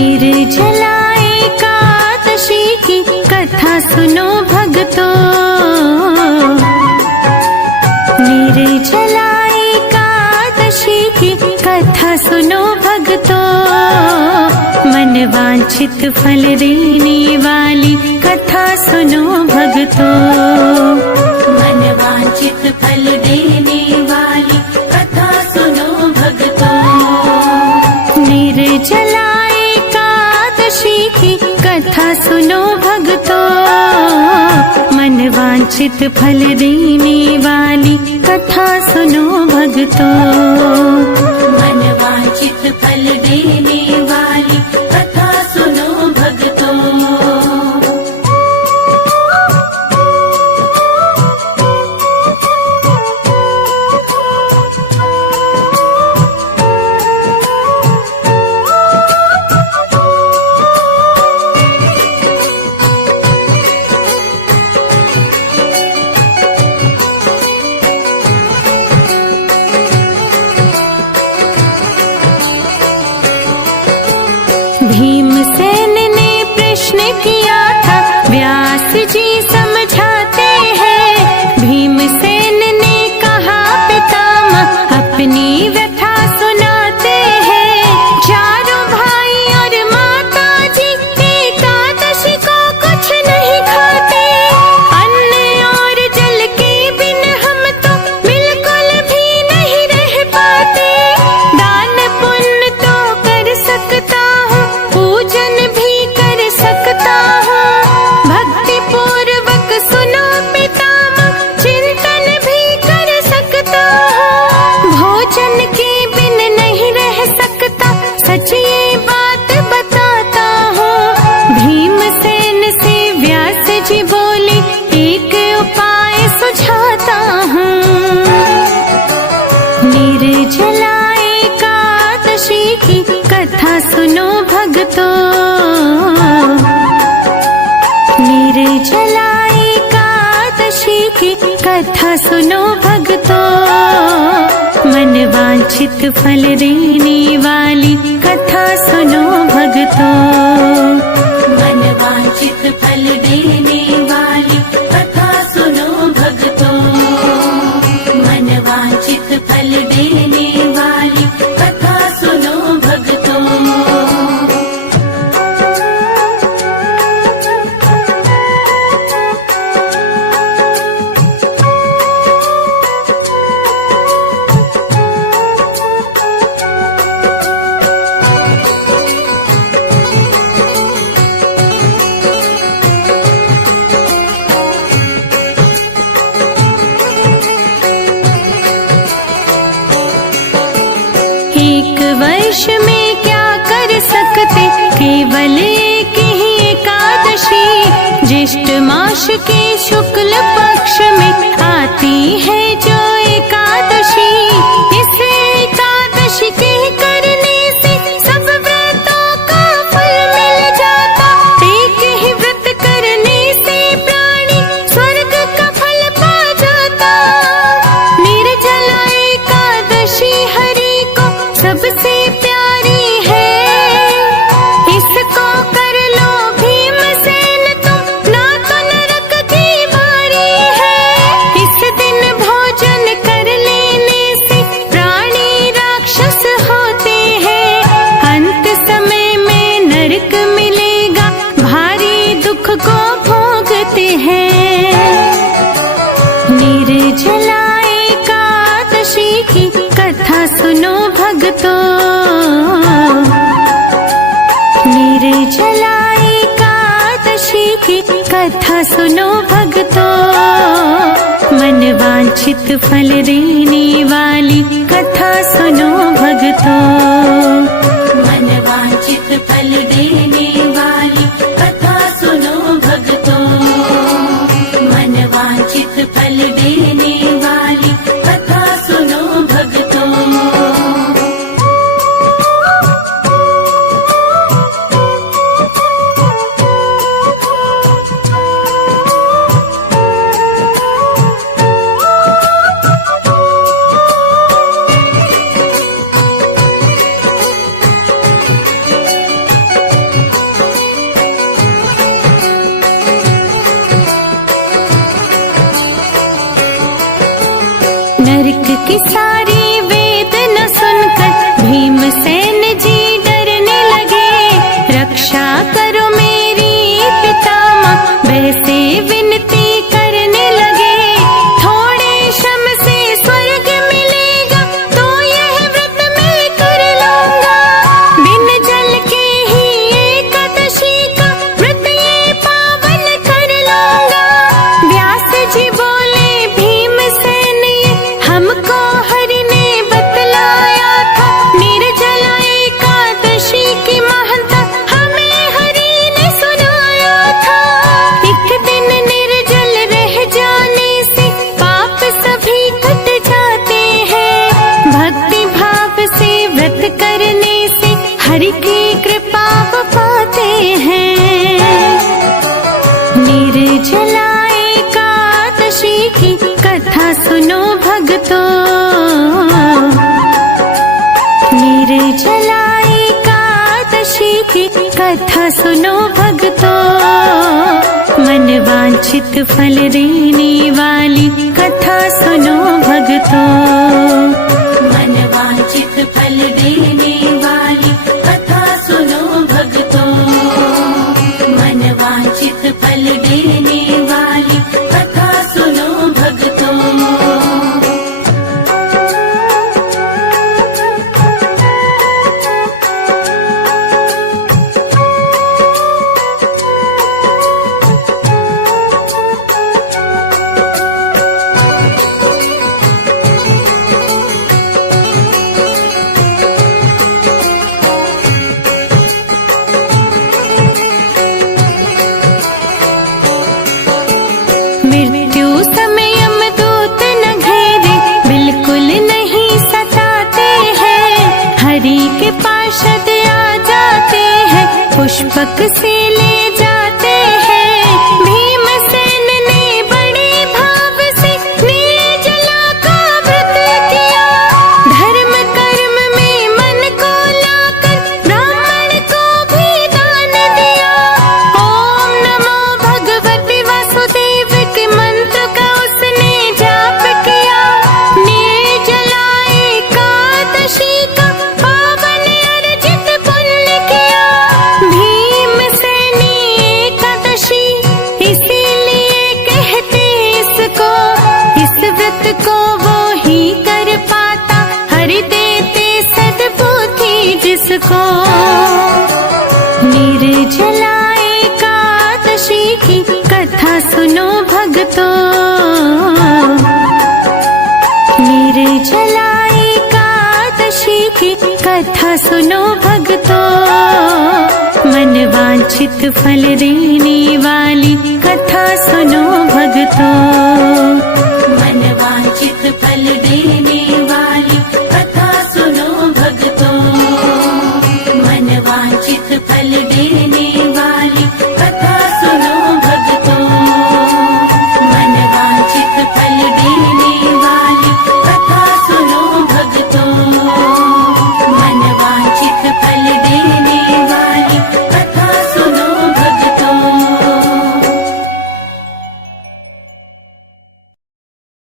निर्जला एकादशी की कथा सुनो भक्तों। निर्जला एकादशी की कथा सुनो भक्तों। मन वांछित फल देने वाली कथा सुनो भक्तों। मन वांछित फल देने वाली कथा सुनो भक्तों। निर्जला एकादशी की कथा सुनो भक्तों। मन वांछित फल देने वाली कथा सुनो भक्तों। मन वांछित फल देने वाली कथा सुनो भक्तों। भीमसेन ने प्रश्न किया था, व्यास जी समझाते हैं। भीमसेन ने कहा, पितामह अपनी व्यथा सुनाते हैं। चारों भाई और माता जी एकादशी को कुछ नहीं खाते। अन्न और जल के बिन हम तो बिल्कुल भी नहीं रह पाते। दान पुण्य तो कर सकता हूँ, पूजन भी कर सकता हूँ। भक्ति पूर्वक सुनो पितामह, चिंतन भी कर सकता हूँ। भोजन के बिन नहीं रह सकता, सच ये बात बताता हूँ। भीमसेन से व्यास जी बोले, एक उपाय सुझाता हूँ। निर्जला एकादशी की कथा सुनो भक्तों। निर्जला एकादशी की कथा सुनो भक्तों। मन वांछित फल देने वाली कथा सुनो भक्तों। मन वांछित फल देने वाली कथा सुनो भक्तों। मन वांछित फल देने वाली कथा सुनो भक्तों। एक वर्ष में क्या कर सकते, केवल एक ही एकादशी। ज्येष्ठ मास के शुक्ल पक्ष में आती है जो एकादशी। इस एकादशी के करने से सब व्रतों का फल मिल जाता। एक ही व्रत करने से प्राणी स्वर्ग का फल पा जाता। निर्जला एकादशी हरि को सबसे प्यारी है। इसको कर लो भीमसेन तुम, ना तो नरक की बारी है। इस दिन भोजन कर लेने से प्राणी राक्षस होते हैं। अंत समय में नरक मिलेगा, भारी दुख को भोगते हैं। निर्जला एकादशी की कथा सुनो भक्तों। निर्जला एकादशी की कथा सुनो भक्तों। मन वांछित फल देने वाली कथा सुनो भक्तों। मन वांछित फल देने वाली कथा सुनो भक्तों। मन वांछित फल देने वाली कथा सुनो भक्तों। की सारी वेद न सुनकर भीमसेन जी डरने लगे। रक्षा करो मेरी पितामह, वैसे विनती करने लगे। थोड़े श्रम से स्वर्ग मिलेगा, तो यह व्रत मैं कर लूंगा। बिन जल के ही एकादशी का व्रत ये पावन कर लूंगा। व्यास जी बोले भीमसेन ये हमको हरि ने बतलाया था। निर्जला एकादशी की महानता हमें हरि ने सुनाया था। एक दिन निर्जल रह जाने से पाप सभी कट जाते हैं। भक्ति भाव से व्रत करने से हरि की कृपा वो पाते हैं। निर्जला एकादशी की कथा सुनो भक्तों। निर्जला एकादशी की कथा सुनो भक्तों। मन वांछित फल देने वाली कथा सुनो भक्तों। मन वांछित फल देने वाली कथा सुनो भक्तों। मन वांछित फल देने वाली कथा सुनो भक्तों। मृत्यु समय यमदूत न घेरे, बिल्कुल नहीं सताते हैं। हरि के पार्षद आ जाते हैं, पुष्पक से ले जाते हैं। भीमसेन ने बड़े भाव से निर्जला का व्रत किया। धर्म कर्म में मन को लाकर ब्राह्मण को भी दान दिया। ओम नमो भगवते वासुदेव के मंत्र का उसने जाप किया। निर्जला एकादशी का पावन अर्जित पुण्य किया। भीमसेनी एकादशी इसीलिए कहते इसको। इस व्रत को वो ही कर पाता, हरि देते सद्बुद्धि जिसको। निर्जला एकादशी की कथा सुनो भक्तों। निर्जला एकादशी की कथा सुनो भक्तों। मन वांछित फल देने वाली कथा सुनो भक्तों। मन वांछित फल देने